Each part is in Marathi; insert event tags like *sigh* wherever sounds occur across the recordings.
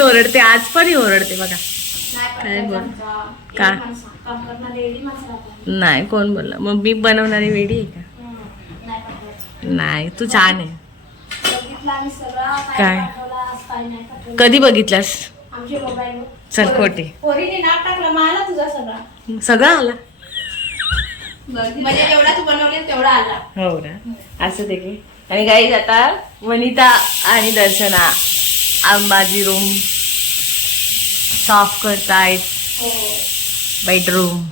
ओरडते आज पण ओरडते बघा. काय बोल. का? नाही कोण बोललं? मग मी बनवणारी वेडी आहे का? नाही तू छान आहे. काय? कधी बघितलास? चल खोटे सगळा. आला? म्हणजे जेवढा तू बनवले तेवढा आला. हो ना. असं ते आणि काही आता वनिता आणि दर्शना. आंबाजी रूम साफ करतायत हो. बेडरूम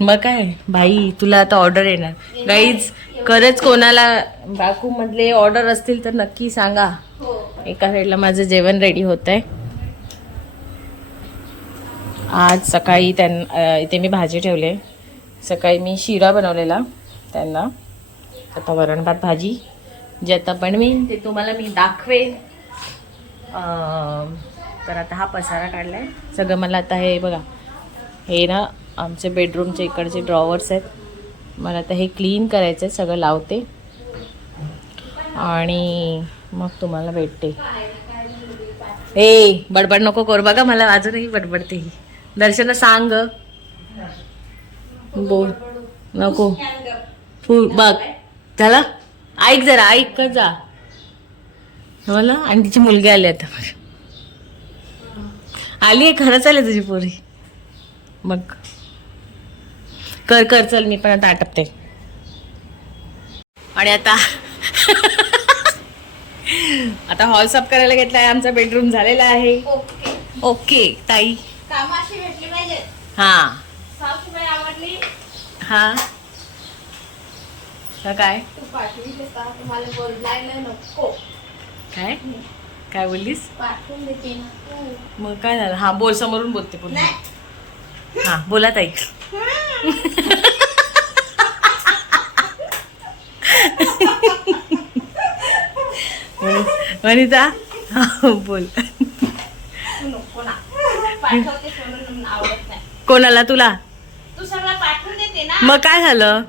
मग काय भाई तुला आता ऑर्डर येणार. गाईज खरंच कोणाला बाकू मधले ऑर्डर असतील तर नक्की सांगा. हो. एका साईडला माझं जेवण रेडी होत आहे आज सकाळी त्यां इथे मी भाजी ठेवले सकाळी मी शिरा बनवलेला त्यांना. आता वरण भात भाजी. जे आता बनवेन ते तुम्हाला मी दाखवेन. तर आता हा पसारा काढला आहे सगळं मला आता हे बघा. हे ना आमचे बेडरूमचे इकडचे ड्रॉवर्स आहेत. मला आता हे क्लीन करायचं आहे सगळं लावते. आणि मग तुम्हाला भेटते. ए बडबड नको करू. बघा मला अजूनही बडबडते ही. दर्शना सांग. बोल. नको. फुल बघ. त्याला ऐक जरा ऐक. जा. मला आणि तिची मुलगी आली आता. आली आहे खरंच आली तुझी पोरी. मग कर कर चल मी पण आता आटपते. आणि आता आता हॉल साफ करायला घेतलाय आमचा बेडरूम झालेला आहे. ओके. ओके ताई. काम अशी भेटली पाहिजे. हा. हा. तर काय? तू पाठवून देता तुम्हाला बोलायला नको काय? काय बोललीस? पाठवून देते ना. तू. मग काय झालं? हा बोल समोरून बोलते पुन्हा. नाही. हा बोला ताई. वनि- वनिता? हा बोल. तू नको ना पाठवते सोडून आवडत नाही. कोणाला? तुला? तू सगळं पाठवून देते ना. मग काय झालं?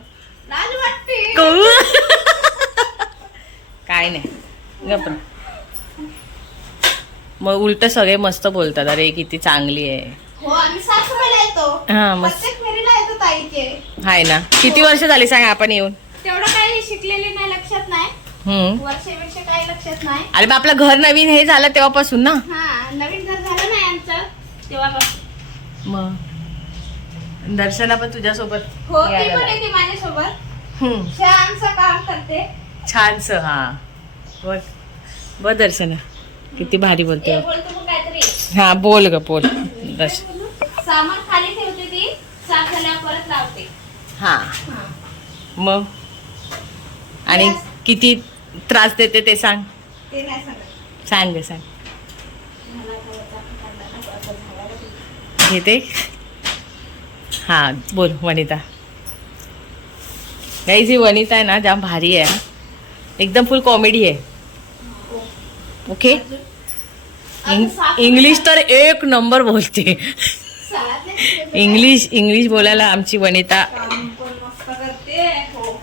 कळू काय नाही मग उलट सगळे मस्त बोलतात. अरे किती चांगली आहे. हो हा हाय ना. किती वर्ष झाली सांग आपण येऊन? तेवढं काही शिकलेले नाही लक्षात नाही. हम्म. वर्षापेक्षा काही लक्षात नाही. अरे मग आपलं घर नवीन हे झालं तेव्हापासून ना? हा नवीन घर झालं नाही आमचं तेव्हापासून. मग? दर्शना पण तुझ्यासोबत हो ती पण. येते माझ्यासोबत. छानसं काम करते. छानस हा. बघ बघ दर्शना किती भारी बोलते हा बोल ग बोल. दर्श सामान खाली ठेवते ती साफ झाल्यावर परत लावते. हा. मग? आणि. किती त्रास देते ते सांग. ते नाही सांगत. सांग ग सांग. घेते? हा बोल वनिता. काही जी वनिता आहे ना जाम भारी आहे हा. एकदम फुल कॉमेडी आहे ओके इंग्लिश तर एक नंबर बोलते। नाही. इंग्लिश इंग्लिश बोलायला आमची वनिता हो हो.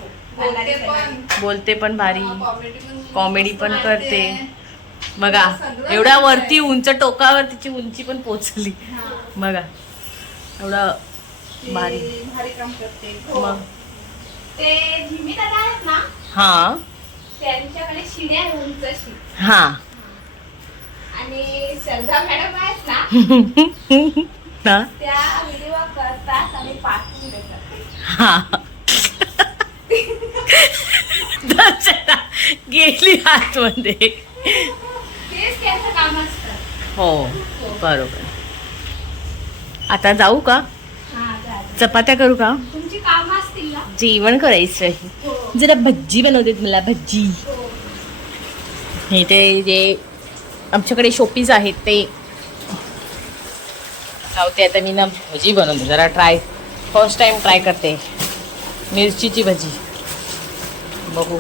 बोलते पण. भारी. कॉमेडी पण करते. बघा एवढ्या. वरती उंच टोकावर तिची उंची पण पोचली. बघा एवढं भारी. भारी काम करते. हो. मग? ते झिमी दादा आहेत ना हा. त्यांच्याकडे शिड्या आहे हा. आणि श्रद्धा मॅडम आहेत ना *laughs* त्या व्हिडिओ करतात आणि पाठवून देतात. हा. दर्शना गेली आतमध्ये. तेच त्यांचं काम असतं. हो बरोबर. आता जाऊ का? हा. चपात्या करू का? जेवण करायचं आहे. हो. जरा भज्जी बनवते मला भज्जी. हो. हे ते जे आमच्याकडे शोपीस आहेत ते. लावते आता मी ना भजी बनवते जरा ट्राय फर्स्ट टाइम ट्राय करते. मिरचीची भजी. बघू.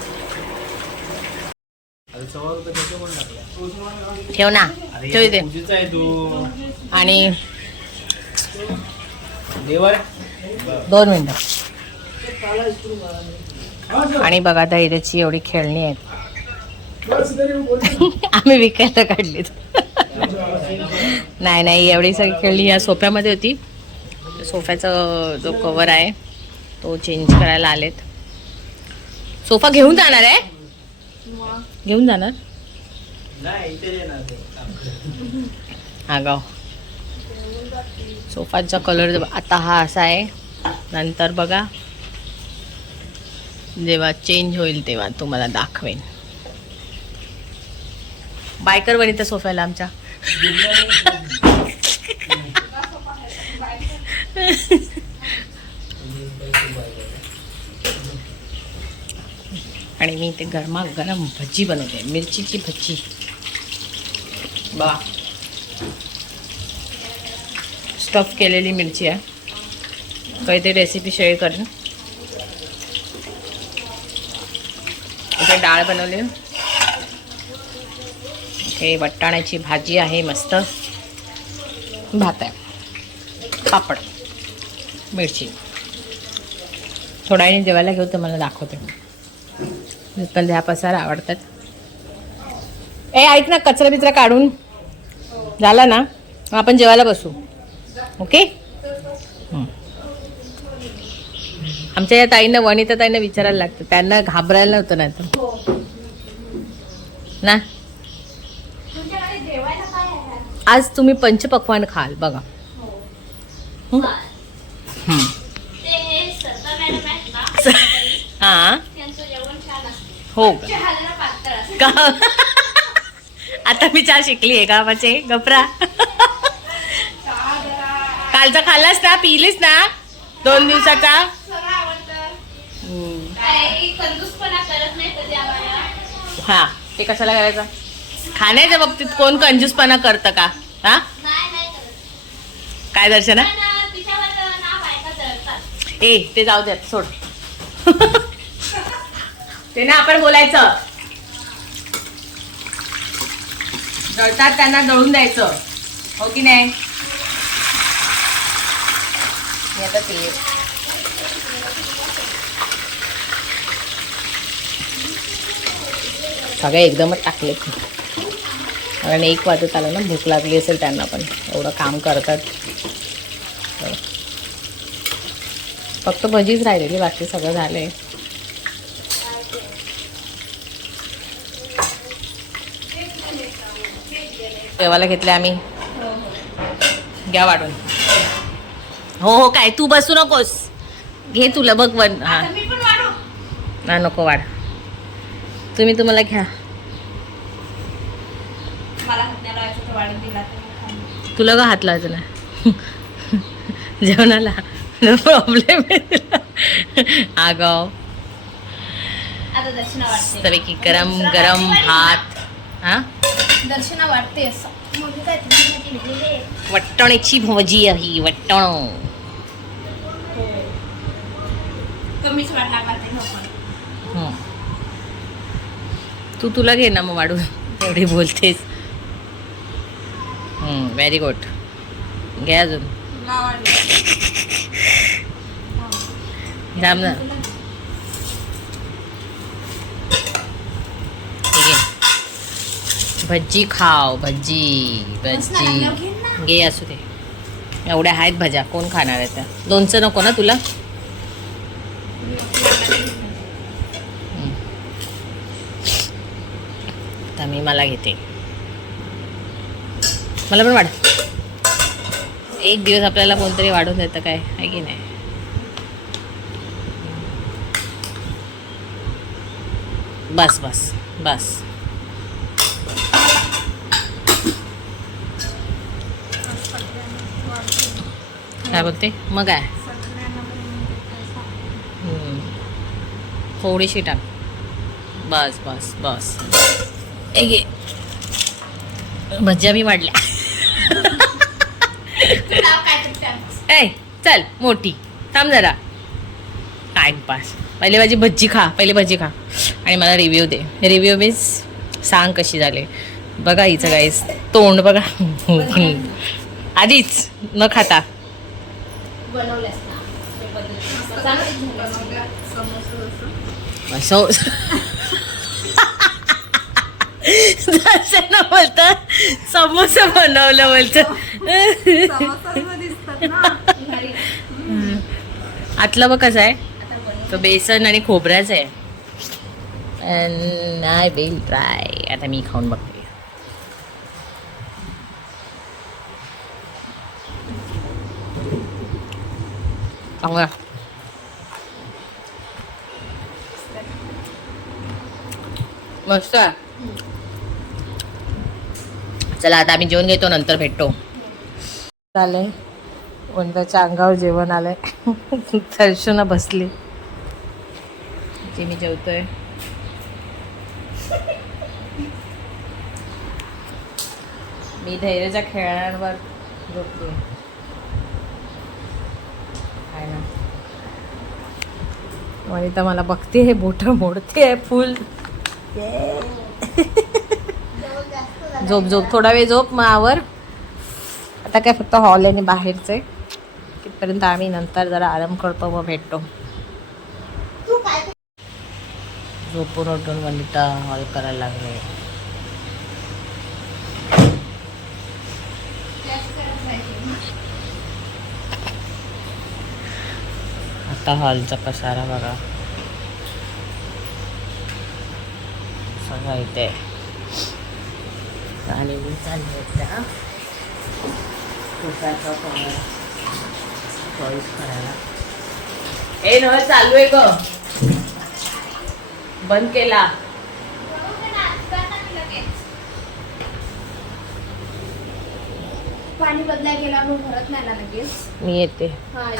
ठेव ना. ठेव इथे पूजेचा आहे तो. आणि देवर दोन मिनटं. आणि बघा त्याची एवढी खेळणी आहेत. आम्ही विकायला काढली नाही नाही एवढी सगळी खेळली या सोफ्यामध्ये होती. सोफ्याचा जो कवर आहे तो चेंज करायला आलेत. सोफा घेऊन जाणार आहे? घेऊन जाणार? हा गाव. सोफाचा कलर आता हा असा आहे. नंतर बघा. जेव्हा चेंज होईल तेव्हा तुम्हाला दाखवेन. बायकर बनित सोफ्याला आमच्या. आणि मी ते गरमा गरम भजी बनवते. मिरचीची भजी. बा स्टफ केलेली मिरची आहे. काहीतरी रेसिपी शेअर करेन. इथे डाळ बनवली. हे वटाण्याची भाजी आहे मस्त. भात आहे. पापड. मिरची. थोड्या वेळाने जेवायला घेऊ तर मला दाखवते. पण ह्या पसार आवडतात. ए ऐक ना कचरा बिचरा काढून. झाला ना? मग आपण जेवायला बसू. ओके? हं. आमच्या या ताईंना वनिता ताईंना विचारायला लागतं. त्यांना घाबरायला नव्हतं ना तर ना? काय आहे? आज तुम्ही पंचपक्वान खाल बघा. हं? हं. हे. ना हा? हो. का का? आता मी चहा शिकली आहे गावाचे गपरा. कालचा खाल्लास ना पिलीस ना दोन दिवसाचा? हा ते कशाला करायचं? खाण्याच्या बाबतीत कोण कंजूसपणा करतं का? हा? काय दर्शना? ए ते जाऊ द्यात सोड. ते ना आपण बोलायचं. जळतात त्यांना दळून द्यायचं. हो की नाही? मी आता ते. सगळे एकदमच टाकले. कारण एक वाजत आलं ना भूक लागली असेल त्यांना पण. एवढं काम करतात. फक्त भजीच राहिलेली बाकी सगळं झालंय. जेवायला घेतले आम्ही. घ्या वाढून. हो हो काय तू बसू नकोस. घे तुला बघ वन हा. नको वाढ. तुम्ही तुम्हाला घ्या. तुला का हात लावायचं ना *laughs* जेवणाला. प्रॉब्लेम आगाव. दर्शना वाटते मस्तपैकी गरम गरम भात. हा? दर्शना वाटते आहे. वट्टणीची भजी आहे वट्टण. कमीच वाट लागणार ते नको हं. तू तुला घे ना मग वाढून. एवढी बोलतेस. व्हेरी गुड घे अजून. वाढलं. जाम ना. हे घे. भजी खाव भजी भजी घे असू दे. एवढ्या आहेत भज्या. कोण खाणार आहे त्या? लोणचं नको ना तुला? आता मी मला घेते. मला पण वाढ. एक दिवस आपल्याला कोणतरी वाढून देतं काय आहे की नाही? बस बस बस. काय बोलते? मग काय? थोडीशी टाक. बस बस बस. भज्या मी वाढल्या. ए चल मोठी. थांब जरा. टाइमपास पहिले माझी भज्जी खा पहिले भजी खा. आणि मला रिव्ह्यू दे. रिव्ह्यू मीन्स सांग कशी झाली. बघा हिचं गाईस तोंड बघा. आधीच न खाता. बनवल्यास ना दर्शन बोलत समोसा बनवलं बोलत. आतलं बघ कसं आहे. तो बेसन आणि खोबऱ्याच आहे. I will try. आता मी खाऊन बघते. चांगला. मस्त आहे. चला आता आम्ही जेवण घेतो नंतर भेटतो. चालय वंदाच्या अंगावर जेवण आलंय. दर्शना बसली. जे मी जेवतोय. मी धैर्याच्या खेळण्यांवर झोपते काय ना. वनिता मला बघते हे बोट मोडते फुल. झोप झोप. थोडा वेळ झोप मग आवर. आता काय फक्त हॉल आहे आणि बाहेरचं. आहे तिथपर्यंत आम्ही नंतर जरा आराम करतो मग भेटतो. झोपून उठून वनिता हॉल करायला लागले. आता हॉलचा पसारा बघा. सगळं इथे. आणि मी चालले त्या सोफ्याचा चॉईस करायला. ए नळ चालू आहे ग. बंद केला. पाणी बदलाय गेला मग भरत नाही ना लगेच. मी येते. हा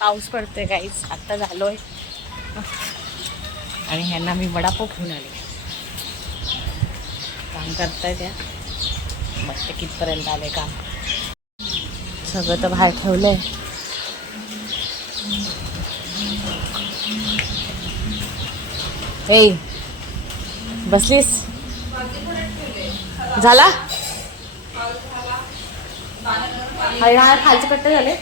पाऊस पडते काहीच आत्ता झालोय. आणि ह्यांना मी वडापाव घेऊन आले. काम करताय त्या. बघते कितपर्यंत आले काम. सगळं तर बाहेर ठेवलंय. हे बसलीस? झाला? खालचे कट्टे झाले.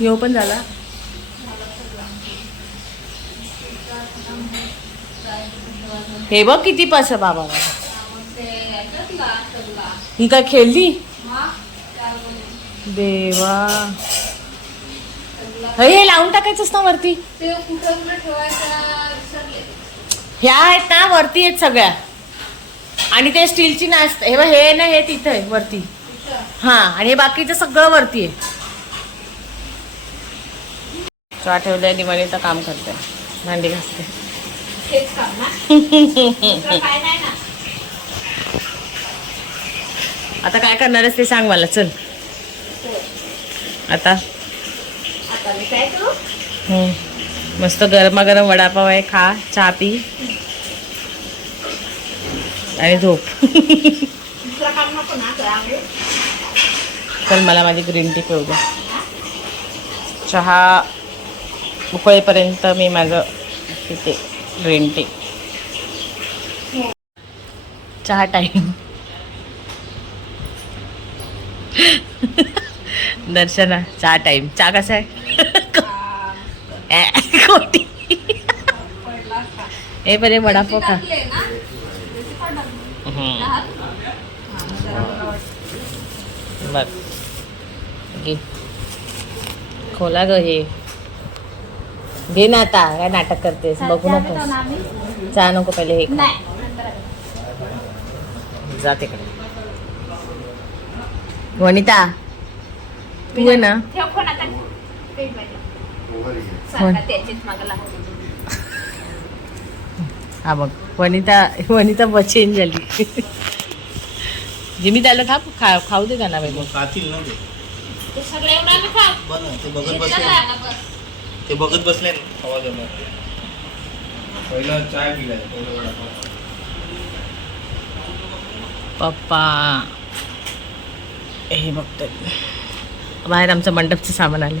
यो पण झाला. हे बघ किती पैसे बाबा ही काय खेळली? देवा. हे हे लावून टाकायचंच ना वरती. ह्या आहेत ना वरती आहेत सगळ्या. आणि ते स्टीलची नास्त हे बघ हे ना हे तिथं आहे वरती. हा आणि हे बाकीचं सगळं वरती आहे. चहा ठेवलंय दिवाळीचं काम करते भांडी घासते. आता काय करणार आहेस ते सांग मला चल. आता. मस्त गरमागरम वडापाव आहे खा चहा पी. आणि झोप. चल मला माझी ग्रीन टी पिऊ दे. चहा उकळेपर्यंत मी माझं पिते ग्रीन टी चहा टाईम दर्शना चहा टाईम चहा कसा आहे? *laughs* खोटी. हे बरे वडापाव हम्म. बघ. घे. खोला ग हे. घे ना आता काय नाटक करतेस? बघू नको चहा नको पहिले हे खा. नाही. जा तिकडे. वनिता तू आहे ना. हा बघ वनिता वनिता ब चेंज झाली. जिमी त्याला खा खा खाऊ दे त्यांना बाई. मग खातील ना ते. ते सगळे एवढं आम्ही खा. बन ते बघत का? ते बघत बसले ना आवाज आला पहिला चाय पिलाय पहिला वडापाव पप्पा. हे बघतोय बाहेर आमचं मंडपचं सामान आले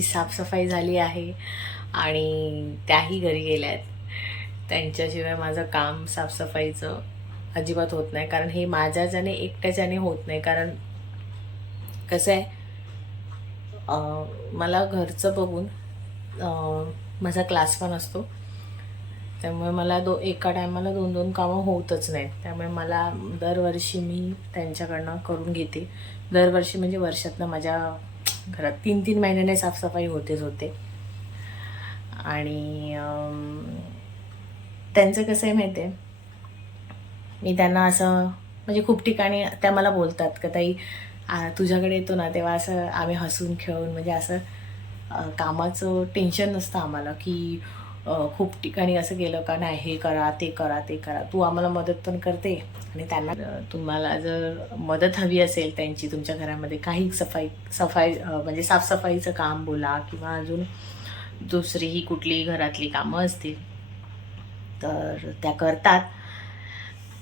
सगळी साफसफाई झाली आहे आणि त्याही घरी गेल्या आहेत त्यांच्याशिवाय माझं काम साफसफाईचं अजिबात होत नाही. कारण हे माझ्याच्याने एकट्याच्याने होत नाही. कारण कसं आहे मला घरचं बघून माझा क्लास पण असतो. त्यामुळे मला दो एका टायमाला दोन दोन कामं होतच नाहीत. त्यामुळे मला दरवर्षी मी त्यांच्याकडनं करून घेते. दरवर्षी म्हणजे वर्षातनं माझ्या घरात तीन तीन महिन्याने साफसफाई होतेच होते. आणि त्यांचं कसं आहे माहिती आहे मी त्यांना असं म्हणजे खूप ठिकाणी त्या मला बोलतात का ताई तुझ्याकडे येतो ना तेव्हा असं आम्ही हसून खेळून म्हणजे असं कामाचं टेन्शन नसतं आम्हाला की खूप ठिकाणी असं गेलं का नाही हे करा ते करा ते करा. तू आम्हाला मदत पण करते. आणि त्यांना तुम्हाला जर मदत हवी असेल त्यांची तुमच्या घरामध्ये काही सफाई सफाई म्हणजे साफसफाईचं काम बोला किंवा अजून दुसरीही कुठलीही घरातली कामं असतील तर त्या करतात.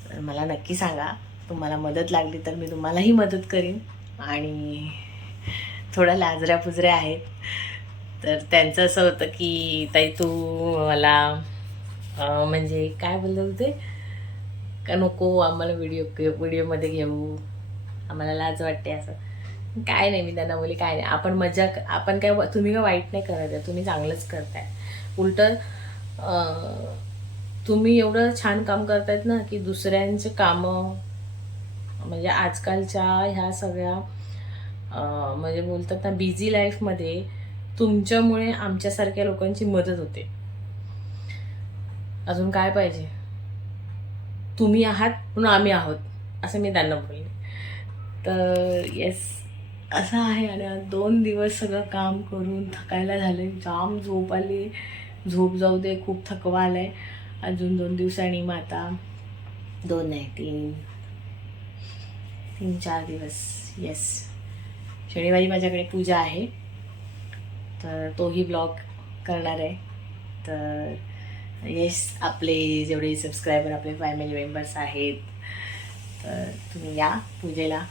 तर मला नक्की सांगा तुम्हाला मदत लागली तर मी तुम्हालाही मदत करीन. आणि थोड्या लाजऱ्या पुजऱ्या आहेत. तर त्यांचं असं होतं की ताई तू मला म्हणजे काय बोलत होते? का नको आम्हाला व्हिडिओ व्हिडिओमध्ये घेऊ. आम्हाला लाज वाटते असं. काय नाही मी त्यांना बोली काय नाही आपण मजा आपण काय तुम्ही काय वाईट नाही करत आहे तुम्ही चांगलंच करताय. उलट तुम्ही एवढं छान काम करतायत ना की दुसऱ्यांचे कामं म्हणजे आजकालच्या ह्या सगळ्या म्हणजे बोलतात ना बिझी लाईफमध्ये तुमच्यामुळे आमच्यासारख्या लोकांची मदत होते. अजून काय पाहिजे? तुम्ही आहात म्हणून आम्ही आहोत असं मी त्यांना बोलले. तर येस असं आहे. आणि दोन दिवस सगळं काम करून थकायला झाले. जाम झोप आली. झोप जाऊ दे खूप थकवा आलाय. अजून दोन दिवसांनी मग आता दोन नाही तीन तीन चार दिवस. येस शनिवारी माझ्याकडे पूजा आहे. तर तोही ब्लॉग करणार आहे. तर येस आपले जेवढे सबस्क्रायबर आपले फॅमिली मेंबर्स आहेत तर तुम्ही या पूजेला.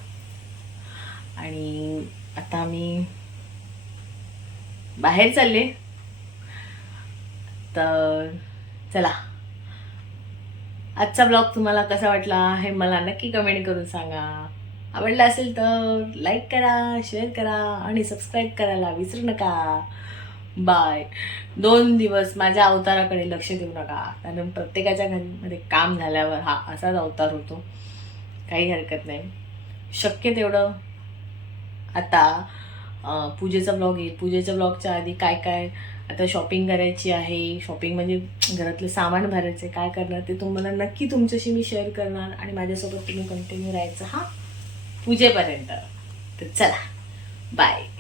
आणि आता मी बाहेर चालले. तर चला. आजचा ब्लॉग तुम्हाला कसा वाटला हे मला नक्की कमेंट करून सांगा. आवडला असेल तर लाईक करा शेअर करा आणि सबस्क्राईब करायला विसरू नका. बाय दोन दिवस माझ्या अवताराकडे लक्ष देऊ नका. कारण प्रत्येकाच्या घरीमध्ये काम झाल्यावर हा असाच अवतार होतो. काही हरकत नाही. शक्य तेवढं आता पूजेचा ब्लॉग येईल. पूजेच्या ब्लॉगच्या आधी काय काय आता शॉपिंग करायची आहे. शॉपिंग म्हणजे घरातलं सामान भरायचं आहे काय करणार ते तुम्हाला नक्की तुमच्याशी मी शेअर करणार आणि माझ्यासोबत तुम्ही कंटिन्यू राहायचं. हां? पूजेपर्यंत. तर चला. बाय